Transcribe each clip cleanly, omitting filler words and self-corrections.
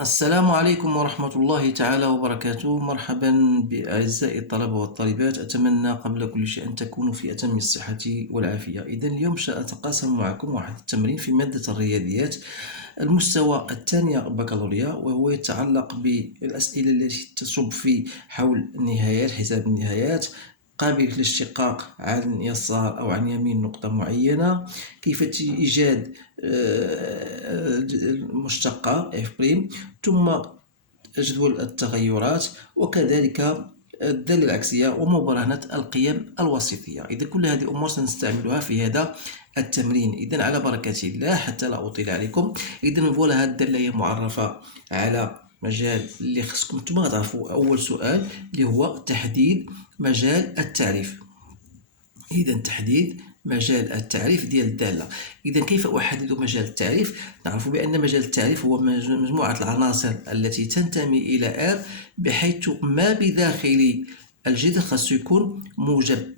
السلام عليكم ورحمة الله تعالى وبركاته. مرحبا بأعزائي الطلبة والطالبات، أتمنى قبل كل شيء أن تكونوا في أتم الصحة والعافية. إذا اليوم سأتقاسم معكم واحد التمرين في مادة الرياضيات المستوى الثاني بكالوريا، وهو يتعلق بالأسئلة التي تصب في حول النهايات، حساب النهايات، قابل للاشتقاق عن يسار أو عن يمين نقطة معينة، كيف إيجاد المشتقة f'، ثم جدول التغيرات، وكذلك الدالة العكسية ومبرهنة القيم الوسيطية. إذا كل هذه الأمور سنستعملها في هذا التمرين. إذا على بركة الله حتى لا أطيل عليكم. إذا فوالا هذه الدالة هي معرفة على مجال اللي خصكم نتوما تعرفوا أول سؤال اللي هو تحديد مجال التعريف. إذا تحديد مجال التعريف ديال الدالة. إذا كيف أحدد مجال التعريف؟ نعرف بأن مجال التعريف هو مجموعة العناصر التي تنتمي إلى R، بحيث ما بداخل الجذر خاصو يكون موجب.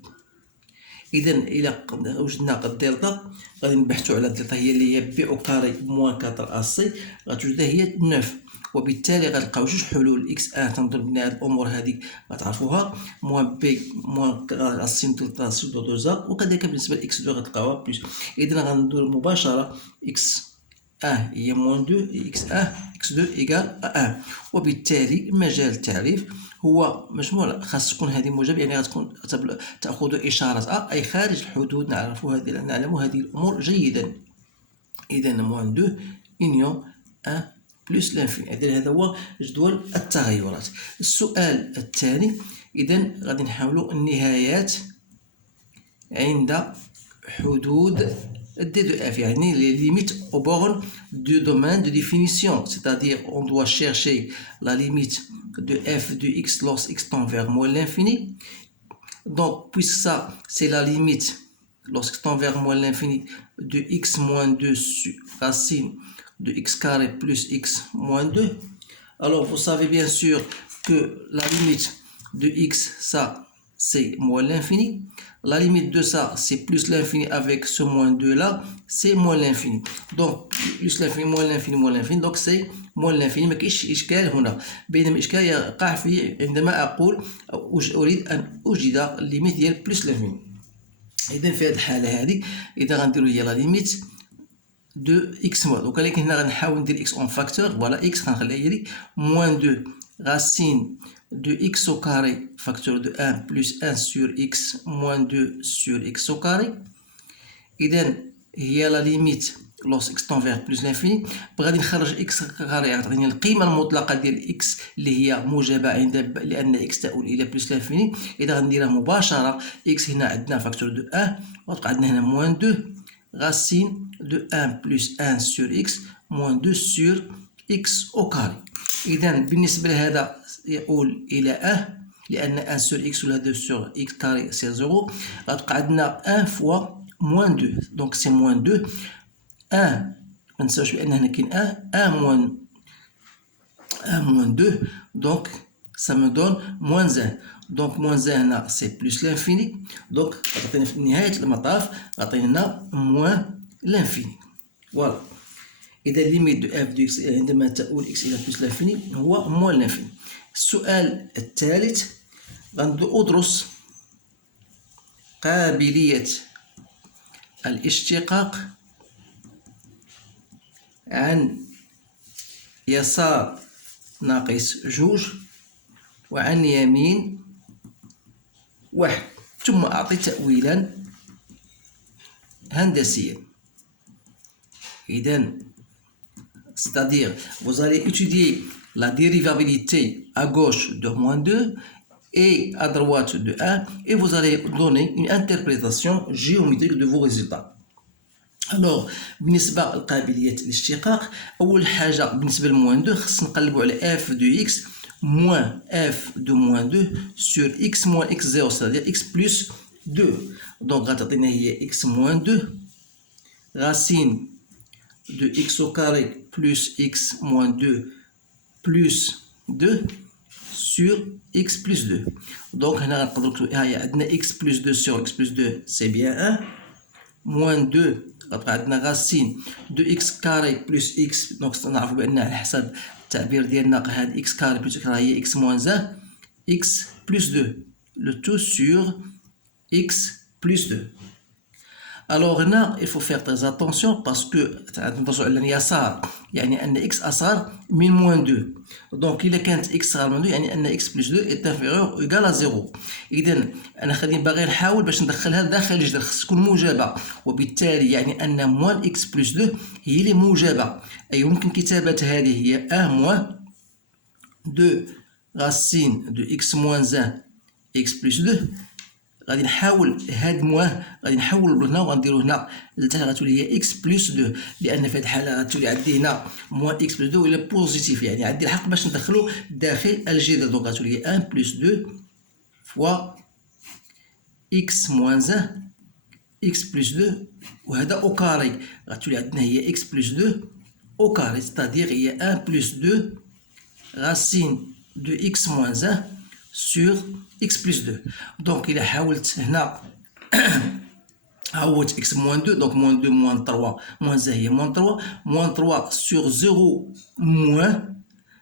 إذا إلى وجدنا الدلتا غادي نبحثو على الدلتا، هي اللي هي بي أو كاري موان 4 أسي، غتوجد هي 9. وبالتالي غنلقاو جوج حلول. اكس ان تنظن بان هاد الامور هادي غتعرفوها، موان بي موان السين دلتا سي دو 2 ا، وكذلك بالنسبه لاكس 2 غتلقاوها بلس. اذا غندور مباشره اكس ان هي موان 2، اكس ان اكس 2 ايكال 1. وبالتالي مجال التعريف هو مجموع، خاص تكون هذه موجب، يعني غتكون تاخذ اشاره ا اي خارج الحدود. نعلم هذه الامور جيدا. اذا موان 2 انيون 1 بلس لانفيني. إذن هذا هو جدول التغيرات. السؤال الثاني، إذا غادي نحاولوا النهايات عند حدود d de f، يعني les limites aux bornes du domaine de définition, c'est-à-dire on doit chercher la limite de f de x lorsque x tend vers moins l'infini. Donc puisque ça c'est la limite lorsque tend vers moins l'infini de x moins 2 sur racine de x carré plus x moins 2. Alors vous savez bien sûr que la limite de x, ça c'est moins l'infini. La limite de ça c'est plus l'infini, avec ce moins 2 là c'est moins l'infini. Donc plus l'infini moins l'infini moins l'infini، donc c'est moins l'infini. ما كاينش اشكال هنا، بينما الاشكال يقع في عندما اقول اريد ان اوجد الليميت ديال بلس l'infini. اذا في هذه الحاله هذه اذا غنديروا هي لا ليميت دو اكس موان، ولكن هنا غنحاول ندير اكس اون فاكتور. فوالا اكس غنخليها هي لي موان 2 racine de x au carré facteur de 1 plus 1 sur x moins 2 sur x au carré. إذا هي لا ليميت لوس x tend vers plus l'infini. غادي نخرج x كاري غتعطيني القيمة المطلقة ديال x اللي هي موجبة عند لأن x تؤول إلى plus l'infini. إذا غنديرها مباشرة x هنا عندنا فاكتور دو 1، وتبقى عندنا هنا موان 2 racine de 1 plus 1 sur x moins 2 sur x au carré. إذا بالنسبة لهذا يؤول إلى 1، لأن 1 sur x ولا 2 sur x carré c'est 0. غتبقى عندنا 1 fois moins 2، donc c'est moins 2. 1 منساوش بأن هنا كاين 1 moins 2، donc ça me donne moins 1. donc moins 1 هنا c'est plus l'infini، donc غتعطينا في نهاية المطاف غتعطينا moins l'infini. voilà. إذا الليميت دو اف دو اكس عندما تؤول اكس إلى بلس لانفيني هو موان لانفيني. السؤال الثالث غندرس قابلية الاشتقاق عن يسار ناقص جوج وعن يمين 1، ثم أعطي تأويلا هندسيا. إذا c'est-à-dire vous allez étudier la dérivabilité à gauche de moins 2 et à droite de 1, et vous allez donner une interprétation géométrique de vos résultats. alors بالنسبة لقابلية الاشتقاق، أول حاجة بالنسبة لموان 2 خص نقلبو على f de x moins f de moins 2 sur x moins x0، c'est-à-dire x plus 2. donc غتعطينا هي x moins 2 racine de x au carré plus x moins 2 plus 2 sur x plus 2. donc هنا غنقدرو نكتبو هاهي عندنا x plus 2 sur x plus 2 c'est bien 1 moins 2 غتبقى عندنا غاسين دو إكس كاري بلس إكس، دونك نعرفو بأن على حسب التعبير ديالنا هاد إكس كاري بلس إكس هي إكس موان 1 إكس بلس 2 لو تو سور إكس بلس 2. الوغ هنا il faut faire très attention باسكو نرجعو على اليسار يعني أن إكس أصغر من موان 2. دونك إلا كانت إكس صغر من 2 يعني أن إكس بلس 2 est inférieur أو إيكال à 0. إذا أنا خليني باغي نحاول باش ندخلها داخل الجذر خص تكون موجبة، وبالتالي يعني أن موان إكس بلس 2 هي اللي موجبة. أي يمكن كتابة هذه هي 1 موان 2 راسين دو إكس موان 1 إكس بلس 2. غادي نحاول هاد مواه غادي نحول هنا وغنديرو هنا لتحت غتولي هي اكس بلس 2، لان في هاد الحاله غتولي عندي هنا موان اكس بلس 2 ولا بوزيتيف، يعني عندي الحق باش ندخلو داخل الجذر. دونك غتولي 1 بلس 2 فوا اكس موان 1 اكس بلس 2 وهذا او كاري، غتولي عندنا هي اكس بلس 2 او كاري، ستادير هي 1 بلس 2 راسين دو اكس موان 1 sur x plus 2. Donc il a حاولت هنا عوضت x moins 2 donc moins 2 moins 3 moins 1 هي moins 3 moins 3 sur 0 moins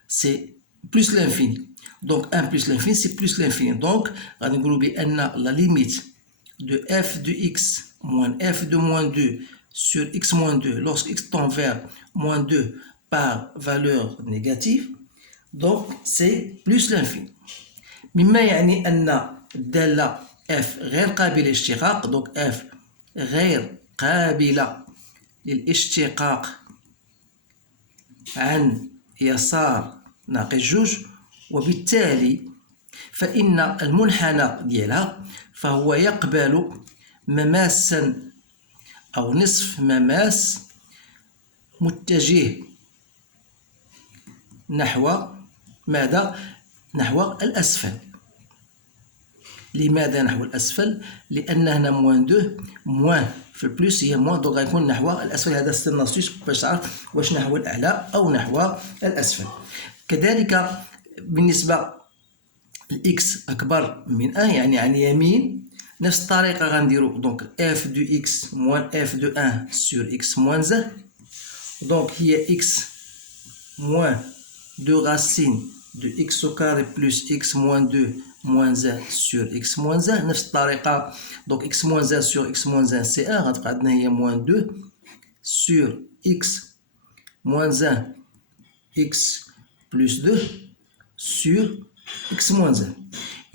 c'est plus l'infini. Donc 1 plus l'infini c'est plus l'infini. Donc غادي نقولوا بأن la limite de f de x moins f de moins 2 sur x moins 2 lorsque x tend vers moins 2 par valeur négative, donc c'est plus l'infini. مما يعني أن الدالة f غير قابلة للاشتقاق، دونك f غير قابلة للاشتقاق عن يسار ناقص جوج، وبالتالي فإن المنحنى ديالها فهو يقبل مماسا أو نصف مماس متجه نحو ماذا؟ نحو الأسفل. لماذا نحو الأسفل؟ لأن هنا موان 2 موان في البلوس هي موان، دونك غيكون نحو الأسفل. هذا ستيل ناستيش باش تعرف واش نحو الأعلى أو نحو الأسفل. كذلك بالنسبة لإكس أكبر من 1 يعني عن يمين، نفس الطريقة غنديرو دونك اف دو إكس موان اف دو 1 سور إكس موان 1، دونك هي إكس موان 2 راسين de x au carré plus x moins 2 moins 1 sur x moins 1. نفس الطريقة donc x moins 1 sur x moins 1 c'est 1، غتبقى عندنا هي moins 2 sur x moins 1 x plus 2 sur x moins 1.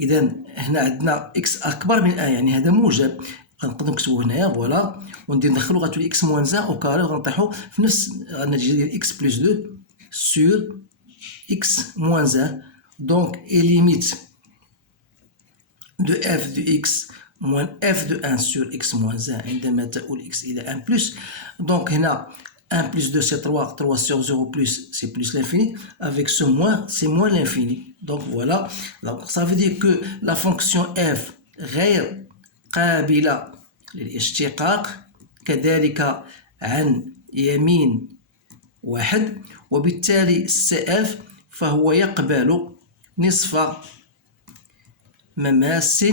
إذا هنا عندنا x أكبر من 1 يعني هذا موجب، غنقدر نكتبو هنايا فوالا وندير ندخلو غتولي x moins 1 au carré وغنطيحو في نفس النتيجة ديال x plus 2 sur x moins 1. donc et limite de f de x moins f de 1 sur x moins 1 عندما تؤول x إلى 1 plus. donc هنا 1 plus 2 c'est 3 3 sur 0 plus c'est plus l'infini, avec ce moins c'est moins l'infini. donc voilà, donc ça veut dire que la fonction f غير قابلة للاشتقاق كذلك عن يمين 1، وبالتالي CF فهو يقبل نصف مماس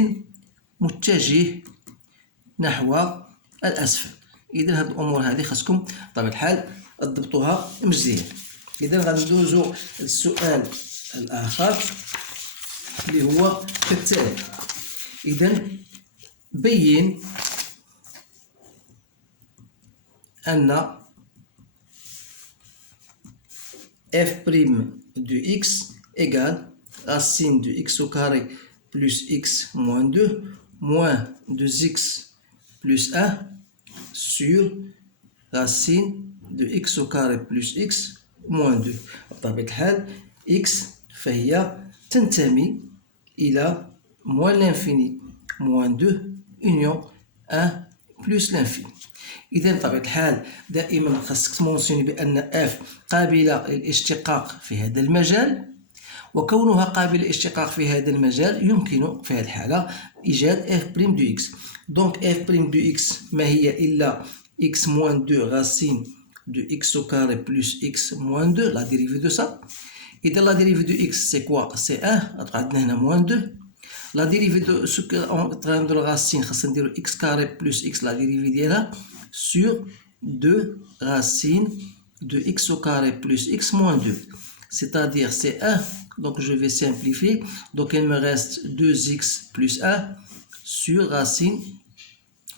متجه نحو الأسفل. إذا هاد الأمور هذه خاصكم بطبيعة الحال تضبطوها مزيان. إذا غندوزو للسؤال الآخر اللي هو كالتالي. إذا بين أن f' de x égale racine de x au carré plus x moins 2 moins 2x plus 1 sur racine de x au carré plus x moins 2. بطبيعة الحال x فهي تنتمي إلى moins l'infini moins 2 union 1 plus l'infini. إذا بطبيعة الحال دائما خاصك تمونسيوني بأن f قابلة للاشتقاق في هذا المجال، وكونها قابلة للاشتقاق في هذا المجال يمكن في هذه الحالة إيجاد f' دو x. donc f' دو x ما هي إلا x moins 2 racine de x au carré plus x moins 2 la dérivée de ça. إذا la dérivée de x c'est quoi? c'est 1، غتبقى عندنا هنا moins 2. la dérivée de ce que on train de la racine خاصنا نديرو x carré plus x la dérivée ديالها sur 2 racine de x au carré plus x moins 2. C'est-à-dire c'est 1, donc je vais simplifier. Donc il me reste 2x plus 1 sur racine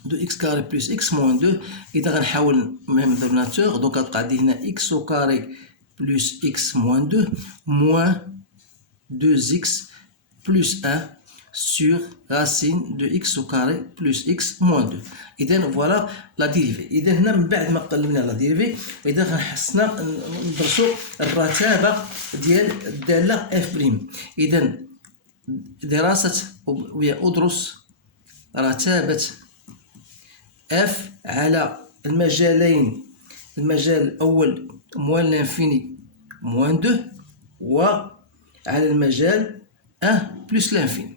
de x carré plus x moins 2. إذا غنحاول même dénominateur, donc غتبقى عندي هنا x au carré plus x moins 2 moins 2x plus 1 sur racine de x au carré plus x moins 2. إذا voilà la dérivée. إذا هنا من بعد ما قلبنا la dérivée، إذا خصنا ندرسو الرتابة ديال الدالة f'. إذا دراسة أدرس رتابة f على المجالين، المجال الأول موان لانفيني موان 2 وعلى المجال 1 بلس لانفيني.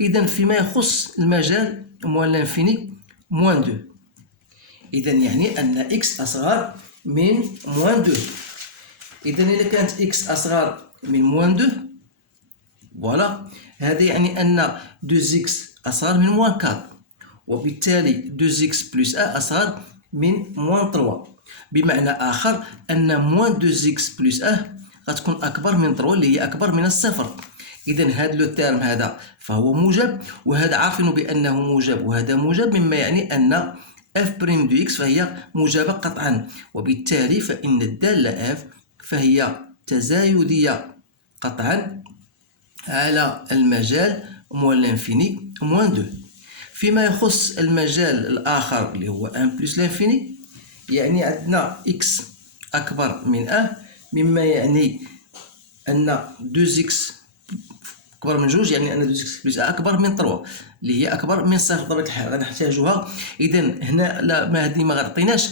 إذا فيما يخص المجال موان لانفيني موان 2، إذا يعني أن x أصغر من موان 2. إذا إذا كانت x أصغر من موان 2 فوالا، هذا يعني أن 2x أصغر من موان 4، وبالتالي 2x بلس 1 أصغر من موان 3. بمعنى آخر أن موان 2x بلس 1 غتكون أكبر من 3 اللي هي أكبر من الصفر. إذا هذا لو تيرم هذا فهو موجب، وهذا عارفين بأنه موجب وهذا موجب، مما يعني أن f' دو x فهي موجبة قطعا، وبالتالي فإن الدالة f فهي تزايدية قطعا على المجال موان لانفيني موان 2. فيما يخص المجال الآخر اللي هو 1 بلس لانفيني، يعني عندنا x أكبر من 1، مما يعني أن 2x أكبر من 2، يعني أن 2x بلس 1 أكبر من 3 اللي هي أكبر من صفر بطبيعة الحال غنحتاجوها. إذا هنا لا، ما هذه ما غتعطيناش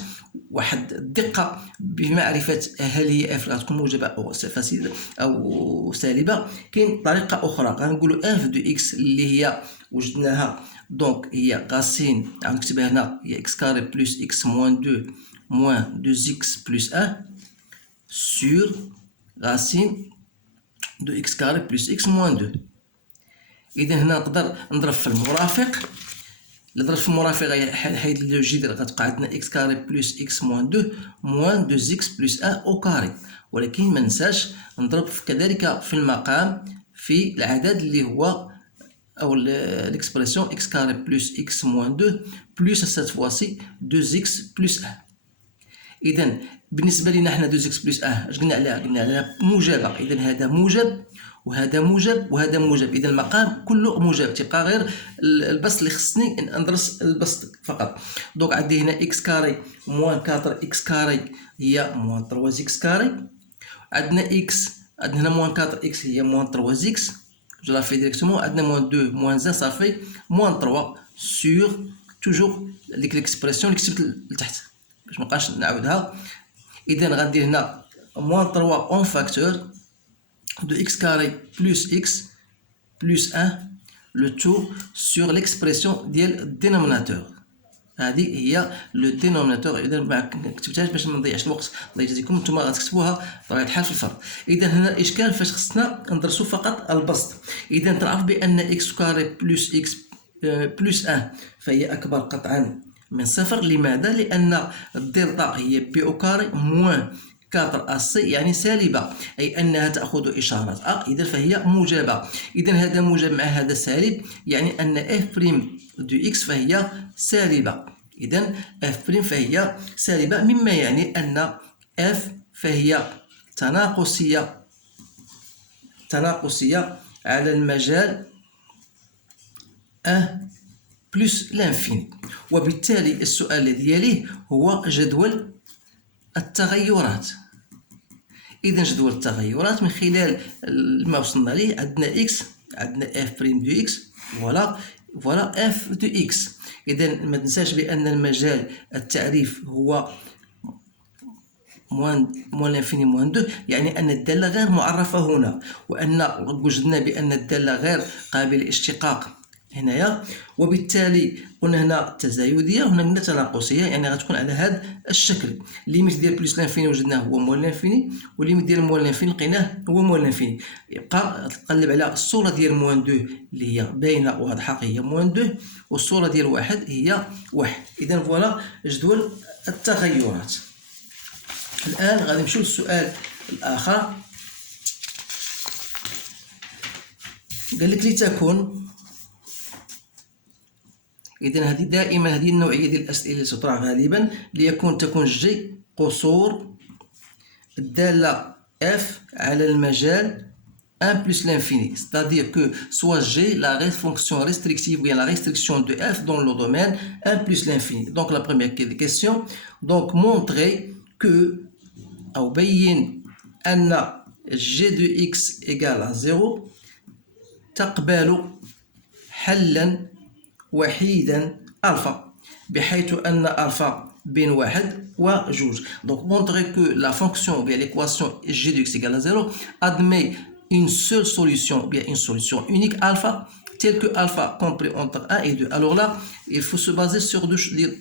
واحد الدقة بمعرفة هل هي f غتكون موجبة أو فاسدة أو سالبة. كاين طريقة أخرى، غنقولو f دو x اللي هي وجدناها، دونك هي غاسين غنكتبها هنا هي x كاري بلس x موان 2 موان 2x بلس 1 sur racine de x carré plus x moins 2. إذا هنا نقدر نضرب في المرافق، نضرب في المرافق حيث الجذر غتبقى عندنا x carré plus x moins 2 moins 2x plus 1 au carré، ولكن ما ننساش نضرب كذلك في المقام في العدد اللي هو أو l'expression x carré plus x moins 2 plus cette fois-ci 2x plus 1. إذا بالنسبة لنا حنا 2x بلس 1 اش قلنا عليها؟ قلنا عليها موجبة. إذا هذا موجب وهذا موجب وهذا موجب، إذا المقام كله موجب، تبقى غير البسط اللي خصني ندرس البسط فقط. دونك عندي هنا x كاري موان 4 x كاري هي موان 3 x كاري، عندنا x عندنا هنا موان 4 x هي موان 3 x، جو لا في ديريكتومون، عندنا موان 2 موان 1 صافي موان 3 سور توجور ديك ليكسبرسيون اللي كتبت لتحت باش مبقاش نعاودها. إذا غندير هنا موان 3 اون فاكتور دو x carré plus x plus 1 le tout sur l'expression ديال الدينوميناتور. هذه هي لو دينوميناتور. إذا ما كتبتهاش باش ما نضيعش الوقت، الله يجازيكم، نتوما غتكتبوها بطبيعة الحال في الفرض. إذا هنا الإشكال فاش خصنا ندرسو فقط البسط. إذا تعرف بأن x carré plus x plus 1 فهي أكبر قطعا من صفر. لماذا؟ لأن الدلتا هي بي او كاري موان 4 اس يعني سالبة، أي أنها تأخذ إشارة أ، إذا فهي موجبة. إذا هذا موجب مع هذا سالب، يعني أن f' دو x فهي سالبة. إذا f' فهي سالبة، مما يعني أن f فهي تناقصية على المجال 1 بلس لانفيني. وبالتالي السؤال الذي يليه هو جدول التغيرات. إذا جدول التغيرات من خلال ما وصلنا ليه، عندنا x عندنا f' دو x فوالا f دو x. إذا ما تنساش بأن المجال التعريف هو موان لانفيني موان 2، يعني أن الدالة غير معرفة هنا، وأن وجدنا بأن الدالة غير قابلة للاشتقاق هنايا، وبالتالي قلنا هنا تزايدية وهنا قلنا تناقصية، يعني غتكون على هذا الشكل. ليميت ديال بلس لانفيني وجدناه هو موان لانفيني، وليميت ديال موان لانفيني لقيناه هو موان لانفيني. يبقى تقلب على الصورة ديال موان 2 اللي هي باينة واضحة هي موان 2، والصورة ديال 1 هي 1. إذا فوالا جدول التغيرات. الآن غادي نمشيو للسؤال الآخر. قال لك لتكن، إذن هذه دائما هذه النوعية ديال الأسئلة اللي تطرح غالبا، تكون جي قصور الدالة f على المجال 1 plus l'infini, c'est-à-dire que soit G la fonction restrictive ou bien la restriction de f dans le domaine 1 plus l'infini. Donc la première question, donc montrer que أو بين أن G de x égale à 0 تقبل حلا وحيدا ألفا بحيث أن ألفا بين واحد وجوج. Donc montrer que la fonction ou bien l'équation G de x égale à 0 admet une seule solution, bien une solution unique alpha, telle que alpha compris entre 1 et 2. Alors là, il faut se baser sur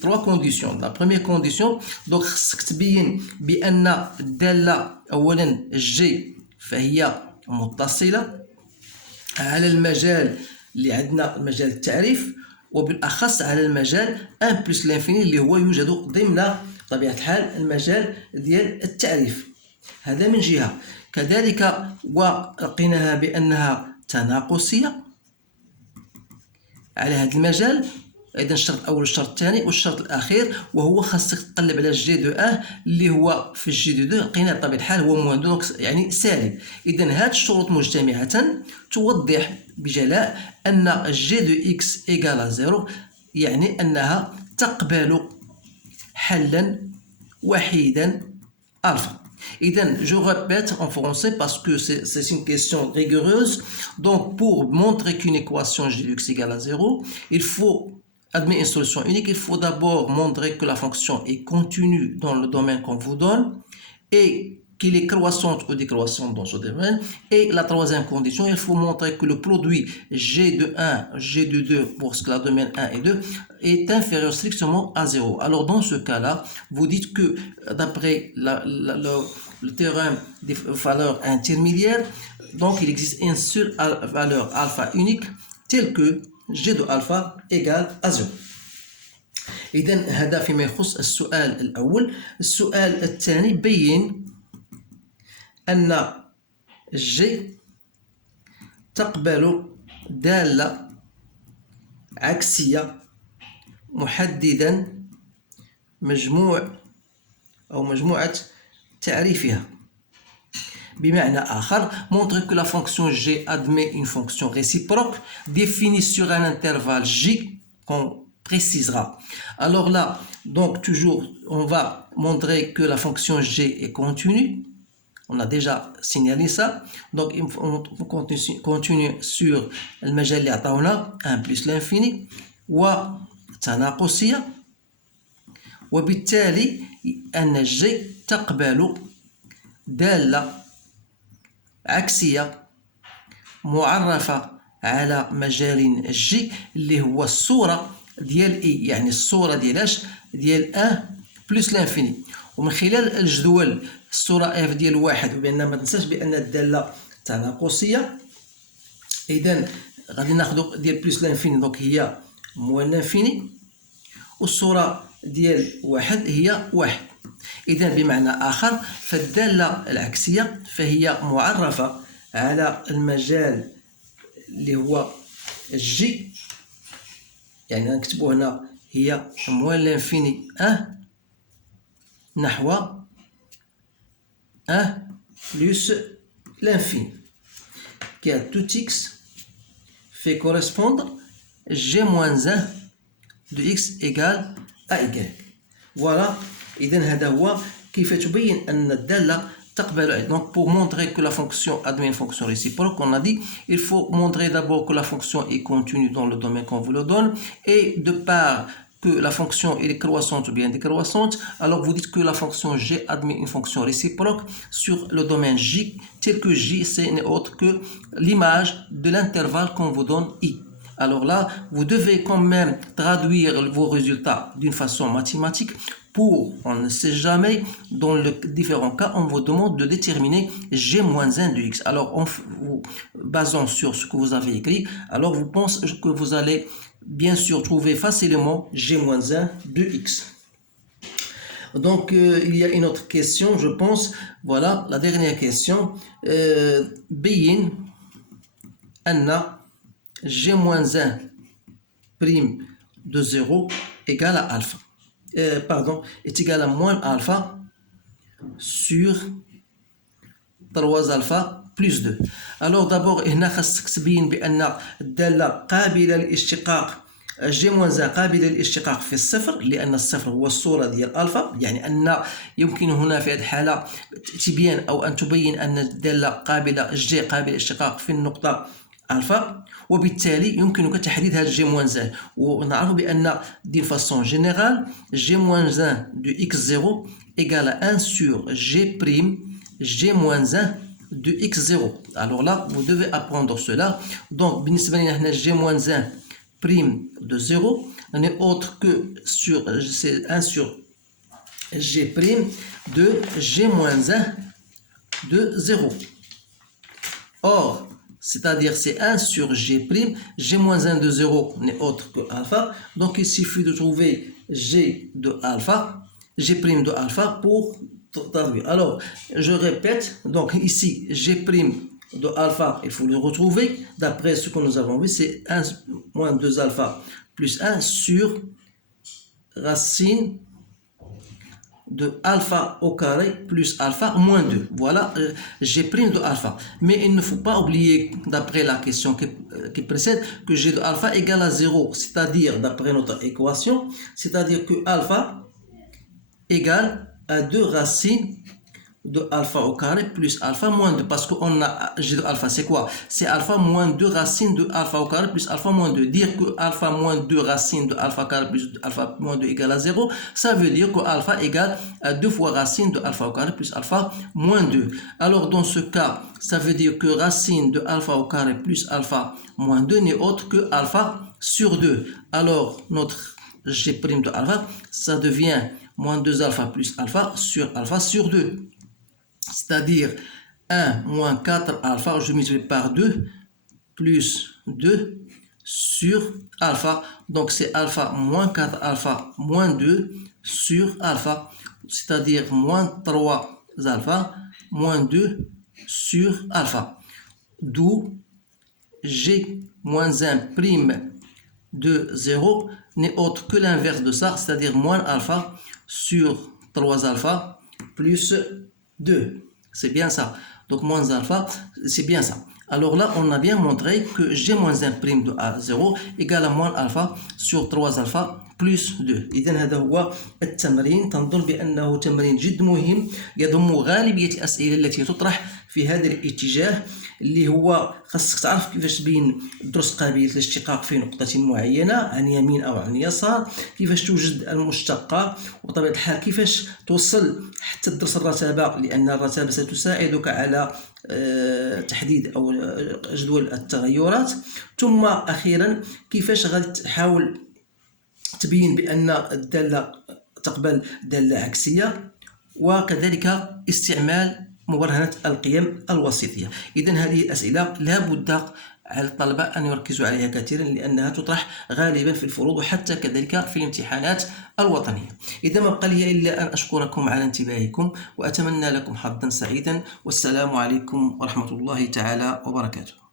trois conditions. La première condition, donc خصك تبين بأن الدالة أولا G فهي متصلة على المجال اللي عندنا المجال التعريف، وبالأخص على المجال 1 plus l'infini اللي هو يوجد ضمن طبيعة الحال المجال ديال التعريف. هذا من جهة. كذلك ولقيناها بأنها تناقصية على هذا المجال. إذا الشرط الأول والشرط الثاني والشرط الأخير وهو خاصك تقلب على جي دو أن اللي هو في الجي دو دو لقينا بطبيعة الحال هو موان يعني سالب. إذا هاد الشروط مجتمعة توضح بجلاء أن جي دو إكس إيكال زيرو، يعني أنها تقبل حلا وحيدا ألفا. Idem, je répète en français parce que c'est une question rigoureuse. Donc, pour montrer qu'une équation G de x égale à 0, il faut admettre une solution unique. Il faut d'abord montrer que la fonction est continue dans le domaine qu'on vous donne et qu'il est croissante ou décroissante dans ce domaine. Et la troisième condition, il faut montrer que le produit G de 1, G de 2 pour ce que la domaine 1 et 2 est inférieur strictement à 0. Alors dans ce cas-là, vous dites que d'après le théorème des valeurs intermédiaires, donc il existe une seule valeur alpha unique telle que G de alpha égale à 0. إذن هذا فيما يخص السؤال الأول. السؤال الثاني بين أن G تقبل دالة عكسية محددا مجموعة تعريفها. بمعنى آخر, montrer que la fonction G admet une fonction réciproque définie sur un intervalle J qu'on précisera. Alors là, donc toujours, on va montrer que la fonction G est continue. On a déjà signalé ça. Donc, on continue sur le majal اللي عطاونا 1 plus l'infini وتناقصية، وبالتالي أن G تقبل دالة عكسية معرفة على مجال G اللي هو الصورة ديال إي، يعني الصورة ديالاش ديال 1 plus l'infini. ومن خلال الجدول الصورة اف ديال واحد، وبأن ما تنساش بأن الدالة تناقصية، إذا غادي ناخدو ديال بلس لانفيني دونك هي موان لانفيني، والصورة ديال واحد هي واحد. إذا بمعنى آخر فالدالة العكسية فهي معرفة على المجال اللي هو جي، يعني نكتبو هنا هي موان لانفيني نحو 1 plus l'infini, qui a tout x fait correspondre g moins 1 de x égale à y. Voilà. إذن هذا هو كيف تبين أن الدالة تقبل. Donc pour montrer que la fonction admet une fonction réciproque, on a dit il faut montrer d'abord que la fonction est continue dans le domaine qu'on vous le donne, et de part que la fonction est croissante ou bien décroissante, alors vous dites que la fonction g admet une fonction réciproque sur le domaine J, tel que J c'est n'est autre que l'image de l'intervalle qu'on vous donne I. Alors là, vous devez quand même traduire vos résultats d'une façon mathématique pour, on ne sait jamais, dans les différents cas, on vous demande de déterminer G-1 de X. Alors, en vous basant sur ce que vous avez écrit, alors vous pensez que vous allez bien sûr trouver facilement G-1 de X. Donc, il y a une autre question, je pense. Voilà, la dernière question. بين أن G-1 prime de 0 égale à alpha. Pardon, est égal à moins alpha sur 3 alpha plus 2. Alors d'abord هنا خاصك تبين بأن الدالة قابلة للاشتقاق G-1 قابلة للاشتقاق في الصفر، لأن الصفر هو الصورة ديال ألفا، يعني أن يمكن هنا في هذه الحالة تبيان أو أن تبين أن الدالة قابلة G قابلة للاشتقاق في النقطة ألفا، وبالتالي يمكنك تحديد هذا G-1 ونعرف بأن d'une façon générale G-1 de x0 égale à 1 sur G' G-1 de x0. Alors là, vous devez apprendre cela. Donc, بالنسبة لنا هنا G-1 prime de 0 n'est autre que sur c'est 1 sur G' de G-1 de 0. Or, c'est-à-dire c'est 1 sur G', G-1 de 0 n'est autre que alpha. Donc, il suffit de trouver G de alpha, G' de alpha pour traduire. Alors, je répète, donc ici, G' de alpha, il faut le retrouver. D'après ce que nous avons vu, c'est 1 moins 2 alpha plus 1 sur racine de alpha au carré plus alpha moins 2. Voilà G' de alpha. Mais il ne faut pas oublier, d'après la question qui précède, que G de alpha égale à 0. C'est-à-dire, d'après notre équation, c'est-à-dire que alpha égale à 2 racines de alpha au carré plus alpha moins 2, parce qu'on a G de alpha, c'est quoi? C'est alpha moins 2 racines de alpha au carré plus alpha moins 2. Dire que alpha moins 2 racines de alpha carré plus alpha moins 2 égale à 0, ça veut dire que alpha égale à 2 fois racine de alpha au carré plus alpha moins 2. Alors dans ce cas, ça veut dire que racine de alpha au carré plus alpha moins 2 n'est autre que alpha sur 2. Alors notre G' de alpha, ça devient moins 2 alpha plus alpha sur 2. C'est-à-dire 1 moins 4 alpha, je multiplie par 2, plus 2 sur alpha. Donc c'est alpha moins 4 alpha moins 2 sur alpha. C'est-à-dire moins 3 alpha moins 2 sur alpha. D'où G moins 1 prime de 0 n'est autre que l'inverse de ça, c'est-à-dire moins alpha sur 3 alpha plus 2. C'est bien ça. Donc moins alpha, c'est bien ça. Alors là, on a bien montré que G-1 prime de 0 égale à moins alpha sur 3 alpha plus 2. إذن هذا هو التمرين. تنظر بأنه تمرين جد مهم يضم غالبية الأسئلة التي تطرح في هذا الاتجاه، اللي هو خاصك تعرف كيفاش تبين درس قابلية الاشتقاق في نقطة معينة عن يمين أو عن يسار، كيفاش توجد المشتقة، وطبيعة الحال كيفاش توصل حتى تدرس الرتابة، لأن الرتابة ستساعدك على تحديد أو جدول التغيرات. ثم أخيرا كيفاش غادي تحاول تبين بأن الدالة تقبل دالة عكسية، وكذلك استعمال مبرهنة القيم الوسيطية. إذن هذه الأسئلة لا بد على الطلبة أن يركزوا عليها كثيرا، لأنها تطرح غالبا في الفروض وحتى كذلك في الامتحانات الوطنية. إذا ما بقى لي إلا أن أشكركم على انتباهكم، وأتمنى لكم حظا سعيدا، والسلام عليكم ورحمة الله تعالى وبركاته.